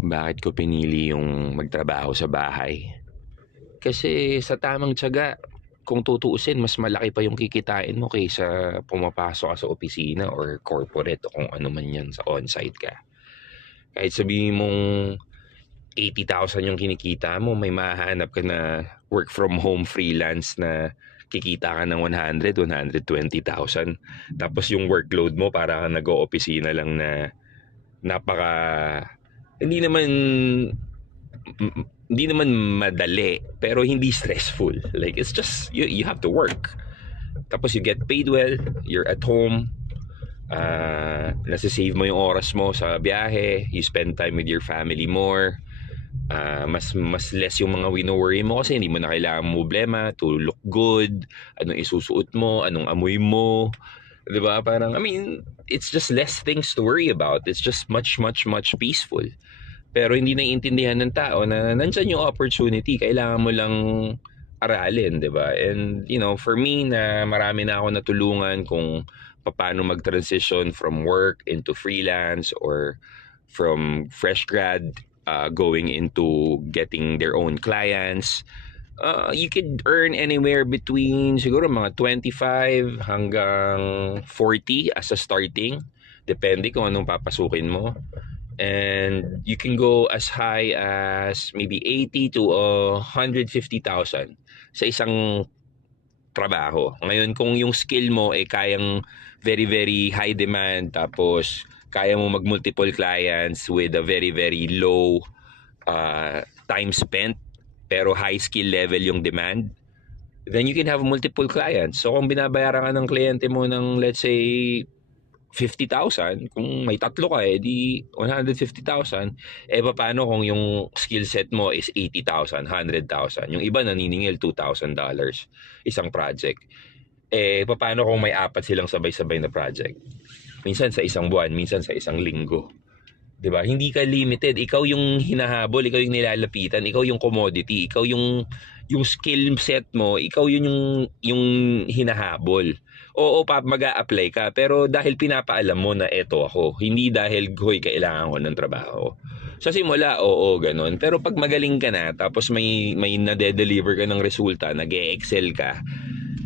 Bakit ko pinili yung magtrabaho sa bahay? Kasi sa tamang tiyaga, kung tutuusin, mas malaki pa yung kikitain mo kaysa pumapasok ka sa opisina or corporate o kung ano man yan sa on-site ka. Kahit sabihin mong 80,000 yung kinikita mo, may mahanap ka na work from home freelance na kikita ka ng 100, 120,000. Tapos yung workload mo para ka nag-o-opisina lang na napaka hindi naman hindi naman madali pero hindi stressful. Like it's just you have to work. Tapos you get paid well, you're at home, nasa-save mo yung oras mo sa biyahe, you spend time with your family more, mas less yung mga wino-worry mo kasi hindi mo na kailangan problema to look good, anong isusuot mo, anong amoy mo, 'di ba? Parang I mean, it's just less things to worry about. It's just much peaceful. Pero hindi naiintindihan ng tao na nandiyan yung opportunity, kailangan mo lang aralin, 'di ba? And you know, for me na marami na ako natulungan kung paano mag-transition from work into freelance or from fresh grad going into getting their own clients. You could earn anywhere between siguro mga 25 hanggang 40 as a starting. Depende kung anong papasukin mo. And you can go as high as maybe 80 to 150,000 sa isang trabaho. Ngayon, kung yung skill mo ay kayang very high demand, tapos kaya mo mag-multiple clients with a very low time spent, pero high skill level yung demand, then you can have multiple clients. So kung binabayaran ka ng kliyente mo ng let's say 50,000, kung may tatlo ka di 150,000, paano kung yung skill set mo is 80,000, 100,000, yung iba naniningil $2,000 isang project, paano kung may apat silang sabay-sabay na project, minsan sa isang buwan, minsan sa isang linggo, 'di ba? Hindi ka limited, ikaw yung hinahabol, ikaw yung nilalapitan, ikaw yung commodity, ikaw yung skill set mo, ikaw yung hinahabol. Oo, mag-a-apply ka, pero dahil pinapaalam mo na eto ako, hindi dahil hoy kailangan ko ng trabaho. Sa simula, oo, ganun. Pero pag magaling ka na, tapos may nade-deliver ka ng resulta, nag-e-excel ka,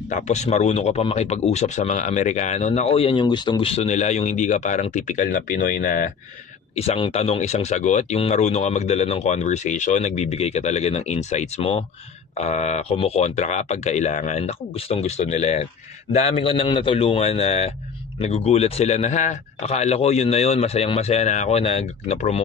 tapos marunong ka pa makipag-usap sa mga Amerikano, nako, yan yung gustong-gusto nila, yung hindi ka parang typical na Pinoy na isang tanong, isang sagot, yung marunong ka magdala ng conversation, nagbibigay ka talaga ng insights mo, kumukontra ka pag kailangan. Ako, gustong-gusto nila yan. Dami ko nang natulungan na nagugulat sila na akala ko yun na yun, masayang-masaya na ako na promote